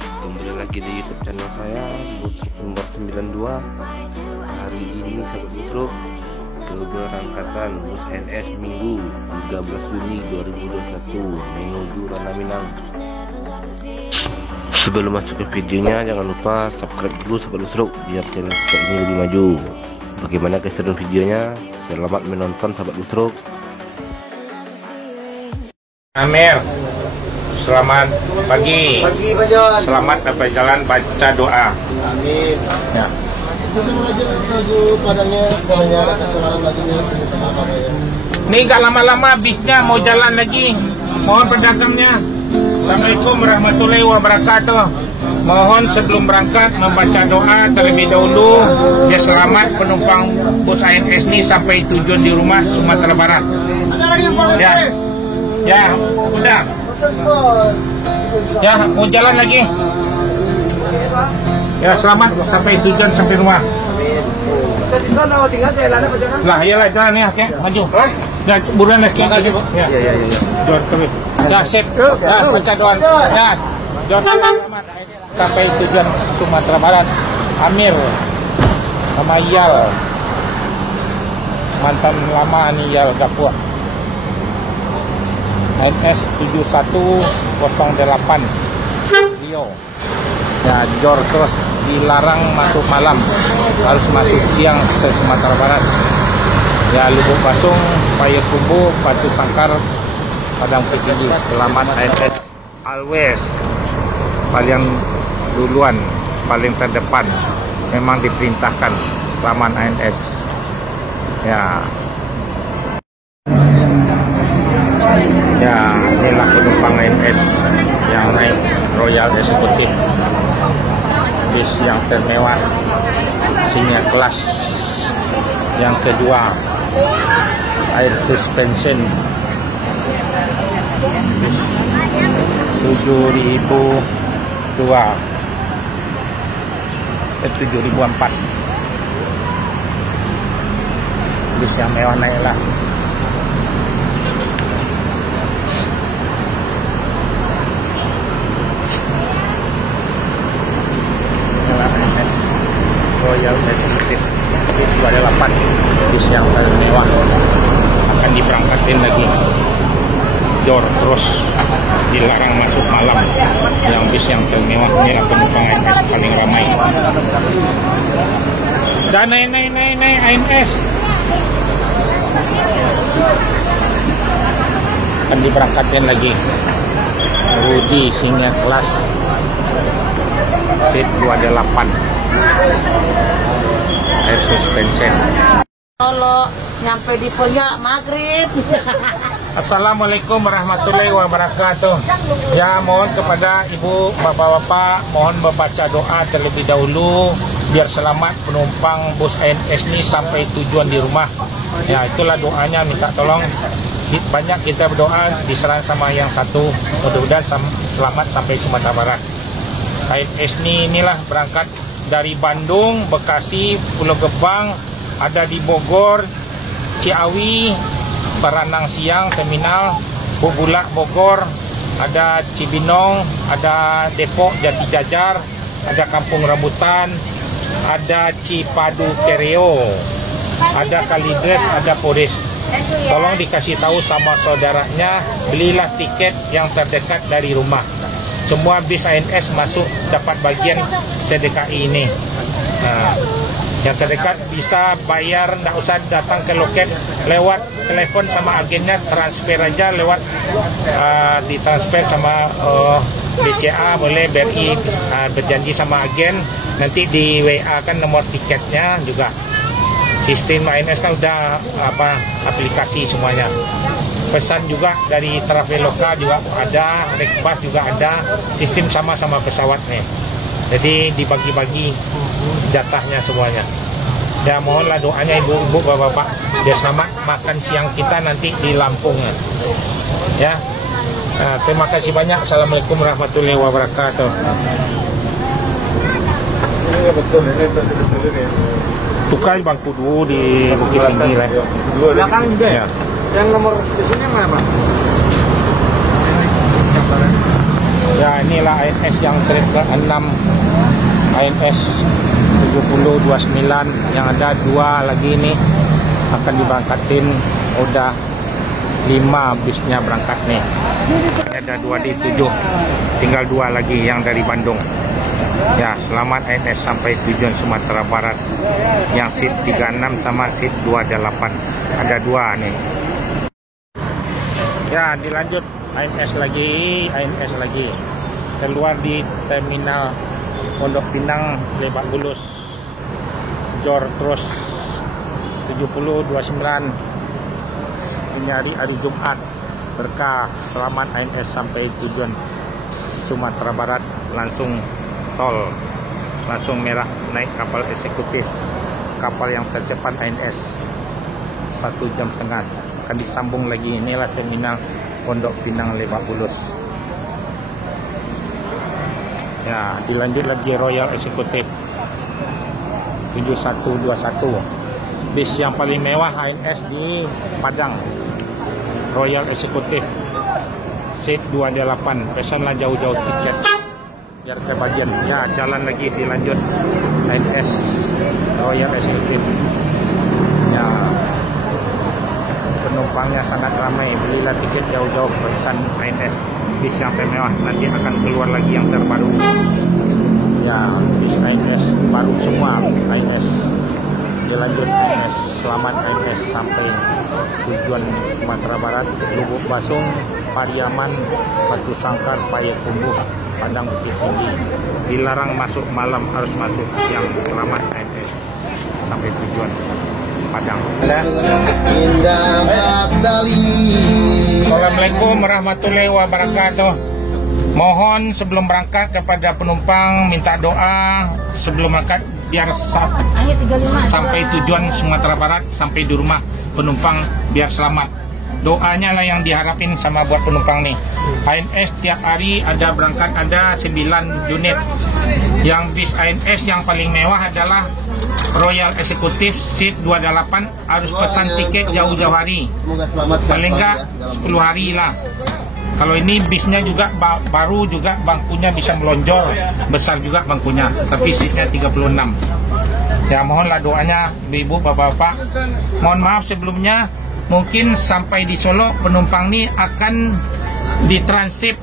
kembali lagi di YouTube channel saya Butruk nomor 92. Hari ini sahabat Butruk, keberangkatan bus NS Minggu 13 Juni 2021 menuju Ranah Minang. Sebelum masuk ke videonya, jangan lupa subscribe dulu sahabat Butruk biar channel kita ini lebih maju. Bagaimana keseruan videonya? Selamat menonton sahabat Butruk. Amir, selamat pagi. Pagi Pak John. Selamat dapat jalan baca doa. Amin. Ya. Menuju Padangnya, semuanya kesalahan lagunya semoga maaf ya. Ini nggak lama-lama bisnya mau jalan lagi. Mohon pendagangnya. Assalamualaikum warahmatullahi wabarakatuh. Mohon sebelum berangkat membaca doa terlebih dahulu biar selamat penumpang bus ANS ini sampai tujuan di rumah Sumatera Barat. Ada lagi yang paling Ya. Ya, udah. Ya, mau jalan lagi. Ya, selamat sampai tujuan sampai rumah. Di sana tinggal saya lana Pak John. Lah, iyalah jalan ya, Kek. Maju. Ya, buruan lagi. Terima kasih, Pak. Ya. John, terus. Ya, sip. Ya, baca doa. Ya. John, selamat sampai tujuan Sumatera Barat. Amir sama Iyal. Mantan lama nih Iyal Gapua. NS 7108 Rio. Ya, Jor terus dilarang masuk malam, harus masuk siang se Sumatera Barat. Ya, Lubuk Basung, Payakumbuh, Batu Sangkar, Padang Petinggi. Selamat NS always paling duluan, paling terdepan. Memang diperintahkan selamat NS. Ya. Ya, inilah penumpang NS yang naik Royal Executive, bis yang termewah, senior kelas. Yang kedua, air suspension, bis 7002, 7004, bis yang mewah naiklah. Royal Executive 28 bis yang termewah akan diberangkatin lagi. Jor terus dilarang masuk malam. Yang bis yang termewah inilah penumpang ANS paling ramai. Dan naik ANS akan diberangkatin lagi. Rudi senior kelas seat 28, air suspension. Kalau nyampe di Ponyak maghrib. Assalamualaikum warahmatullahi wabarakatuh. Ya, mohon kepada ibu, bapak-bapak, mohon membaca doa terlebih dahulu biar selamat penumpang bus ANS ini sampai tujuan di rumah. Ya, itulah doanya, minta tolong banyak kita berdoa diserang sama yang satu, mudah-mudahan selamat sampai Sumatera Barat. ANS inilah berangkat dari Bandung, Bekasi, Pulau Gebang, ada di Bogor, Ciawi, Baranang Siang, Terminal, Bubulak Bogor, ada Cibinong, ada Depok Jati Jajar, ada Kampung Rambutan, ada Cipadu Kereo, ada Kalides, ada Polres. Tolong dikasih tahu sama saudaranya, belilah tiket yang terdekat dari rumah. Semua bis ANS masuk dapat bagian CDKI ini. Nah, yang terdekat bisa bayar, tidak usah datang ke loket, lewat telepon sama agennya, transfer aja lewat ditransfer sama BCA, boleh BRI, berjanji sama agen, nanti di WA kan nomor tiketnya juga. Sistem ANS kan udah aplikasi semuanya. Pesan juga dari Traveloka juga ada, Rekbas juga ada, sistem sama pesawat nih. Jadi dibagi-bagi jatahnya semuanya. Ya, mohonlah doanya ibu-ibu, bapak-bapak, biar selamat makan siang kita nanti di Lampung ya. Nah, terima kasih banyak. Assalamualaikum warahmatullahi wabarakatuh. Tukar bangku dulu di Bukit Tinggi lah. Belakang juga ya? Yang nomor di sini mana Pak? Ya, inilah ANS yang trip ke-6, ANS 7029, yang ada 2 lagi ini akan diberangkatin. Udah 5 bisnya berangkat nih. Ada 2 di 7, tinggal 2 lagi yang dari Bandung. Ya, selamat ANS sampai tujuan Sumatera Barat. Yang seat 36 sama seat 28. Ada 2 nih. Ya, dilanjut ANS lagi. Keluar di terminal Pondok Pinang, Lebak Bulus. Jor terus 7029. Ini hari Jumat berkah. Selamat ANS sampai tujuan Sumatera Barat. Langsung tol, langsung merah naik kapal eksekutif, kapal yang tercepat ANS 1,5 jam akan disambung lagi. Inilah terminal Pondok Pinang Lebak Bulus. Ya, dilanjut lagi Royal Executive 7121, bis yang paling mewah ANS di Padang. Royal Executive seat 28, pesanlah jauh-jauh tiket biar kebagian. Ya, jalan lagi, dilanjut ANS Royal Executive. Ya, penumpangnya sangat ramai. Belilah tiket jauh-jauh pesan ANS. Bis yang mewah nanti akan keluar lagi yang terbaru. Ya, bis ANS baru semua. ANS dilanjut ANS. Selamat ANS sampai tujuan Sumatera Barat, Lubuk Basung, Pariaman, Batu Sangkar, Payakumbuh, Padang Bukit Tinggi. Dilarang masuk malam, harus masuk siang. Selamat ANS sampai tujuan Padang. Assalamualaikum warahmatullahi wabarakatuh. Mohon sebelum berangkat kepada penumpang minta doa sebelum berangkat biar sampai tujuan Sumatera Barat, sampai di rumah penumpang biar selamat. Doanya lah yang diharapin sama buat penumpang nih. ANS tiap hari ada berangkat, ada 9 unit. Yang bis ANS yang paling mewah adalah Royal Executive seat 28, harus pesan tiket jauh-jauh hari. Paling enggak 10 hari lah. Kalau ini bisnya juga baru juga, bangkunya bisa melonjol, besar juga bangkunya, tapi seatnya 36. Ya, mohonlah doanya ibu-ibu, bapak-bapak. Mohon maaf sebelumnya, mungkin sampai di Solo penumpang ini akan ditransit.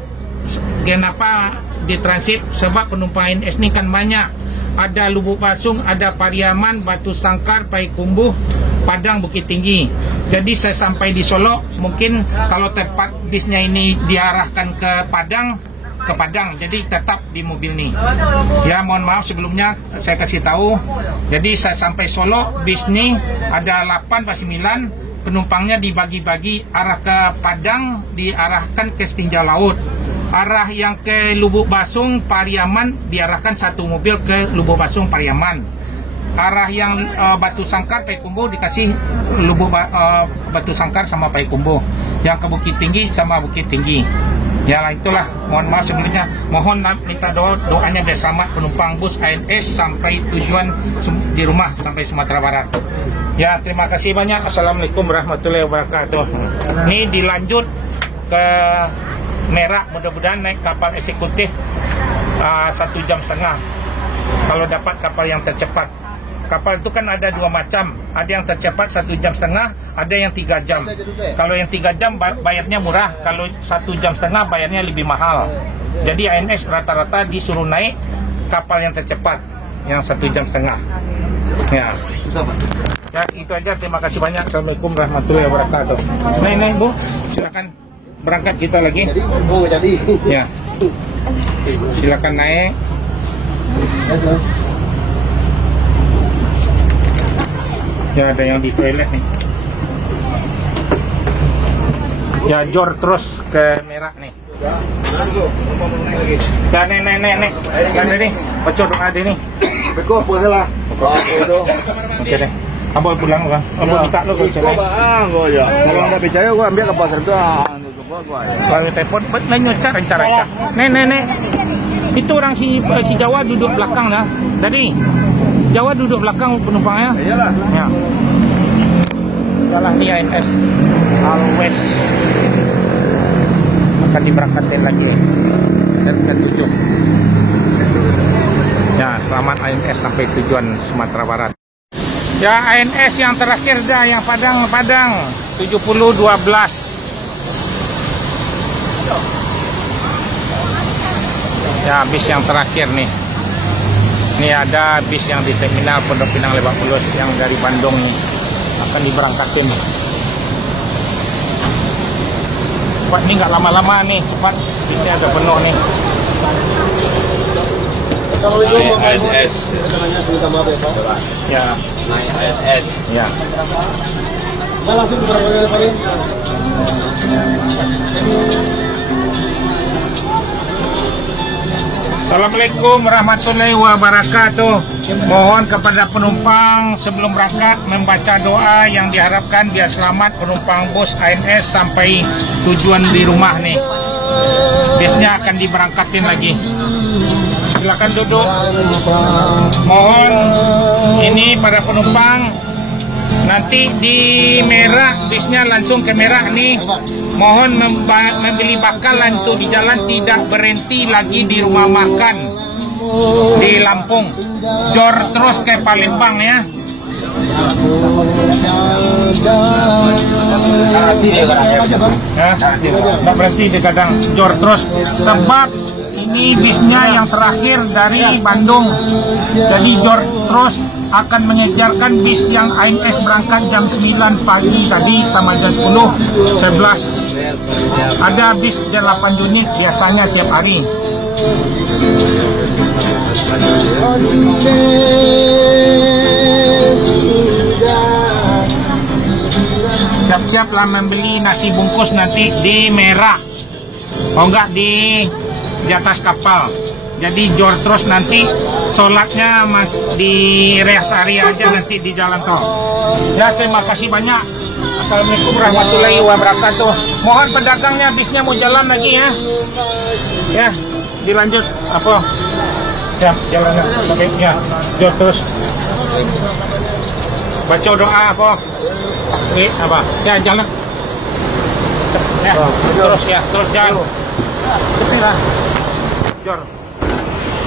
Kenapa ditransit? Sebab penumpang ANS ini kan banyak. Ada Lubuk Basung, ada Pariaman, Batu Sangkar, Payakumbuh, Padang Bukit Tinggi. Jadi saya sampai di Solo, mungkin kalau tepat bisnya ini diarahkan ke Padang, jadi tetap di mobil nih. Ya, mohon maaf sebelumnya saya kasih tahu. Jadi saya sampai Solo, bis ini ada 8 atau 9, penumpangnya dibagi-bagi, arah ke Padang diarahkan ke setinja laut. Arah yang ke Lubuk Basung, Pariaman diarahkan satu mobil ke Lubuk Basung, Pariaman. Arah yang Batu Sangkar, Payakumbuh dikasih Batu Sangkar sama Payakumbuh. Yang ke Bukit Tinggi sama Bukit Tinggi. Ya, itulah. Mohon maaf sebelumnya. Mohon minta doanya biar selamat penumpang bus ANS sampai tujuan di rumah sampai Sumatera Barat. Ya, terima kasih banyak. Assalamualaikum warahmatullahi wabarakatuh. Ini dilanjut ke Merak, mudah-mudahan naik kapal eksekutif 1,5 jam. Kalau dapat kapal yang tercepat. Kapal itu kan ada 2 macam. Ada yang tercepat 1,5 jam, ada yang 3 jam. Kalau yang 3 jam bayarnya murah, kalau 1,5 jam bayarnya lebih mahal. Jadi ANS rata-rata disuruh naik kapal yang tercepat, yang 1,5 jam. Ya. Ya, itu aja. Terima kasih banyak. Assalamualaikum warahmatullahi wabarakatuh. Naik, Bu. Silakan berangkat kita lagi. Jadi. Ya. Silakan naik. Ya, ada yang di toilet nih. Ya, jor terus ke Merak nih. Ya, nek. Kan nih, pecah doa ada nih. Beko apa salah? Oke deh. Abang pulang bang. Abang minta lo ke sini. Gua ya. Kalau nggak percaya gua ambil ke pasar itu gua ya. Kalau telepon betul nyocak cara. Nek. Itu orang si Jawa duduk belakang dah. Tadi Jawa duduk belakang penumpangnya. Iyalah. Ya. Yalah, ni ANS Always. akan diberangkatin lagi dan ke 7. Ya, selamat ANS sampai tujuan Sumatera Barat. Ya, ANS yang terakhir dah, yang Padang 7012. Ya, bis yang terakhir nih. Ini ada bis yang di terminal Pondok Pinang Lebak Bulus yang dari Bandung nih, akan diberangkatin. Cepat nih, nggak lama-lama nih, cepat. Bisnya agak penuh nih. Assalamualaikum ANS. Minta maaf ya Pak. Ya, ANS. ya. Saya langsung ke berangkatnya Pak. Assalamualaikum warahmatullahi wabarakatuh. Mohon kepada penumpang sebelum berangkat membaca doa yang diharapkan biar selamat penumpang bus ANS sampai tujuan di rumah nih. Bisnya akan diberangkatin lagi. Silakan duduk. Mohon ini para penumpang nanti di merah bisnya langsung ke merah nih. Mohon membeli bakal untuk di jalan, tidak berhenti lagi di rumah makan di Lampung. Jor terus ke Palembang ya. Tidak berhenti di kadang, jor terus. Sebab ini bisnya yang terakhir dari Bandung. Jadi jor terus akan mengejarkan bis yang ANS berangkat jam 9 pagi tadi sama jam 10, 11. Ada bis 8 unit biasanya tiap hari. Siap-siaplah membeli nasi bungkus nanti di merah. Oh enggak, di atas kapal. Jadi jor terus nanti sholatnya di rest area aja nanti di jalan tol. Ya, terima kasih banyak. Assalamualaikum warahmatullahi wabarakatuh. Mohon pedagangnya bisnya mau jalan lagi ya. Ya, dilanjut apa? Ya, jalan sebaiknya. Jor terus. Baca doa apa? Oke, apa? Ya, jalan. Ya, terus ya, terus jalan. Jor.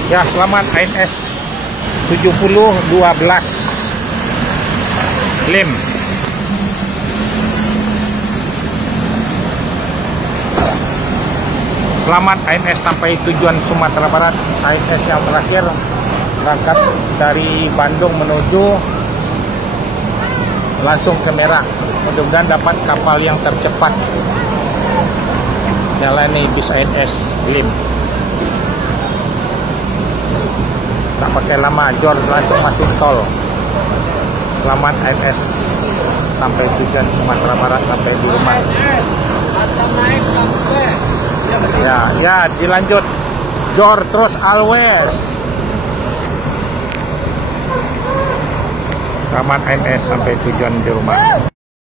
Ya, selamat ANS 7012 Lim. Selamat ANS sampai tujuan Sumatera Barat. ANS yang terakhir berangkat dari Bandung menuju langsung ke Merah. Mudah-mudahan dapat kapal yang tercepat. Jalan nih bis ANS Lim. Tak pakai lama, jor langsung masuk tol. Selamat ANS sampai tujuan Sumatera Barat, sampai di rumah. Ya, dilanjut. Jor terus always. Selamat ANS sampai tujuan di rumah.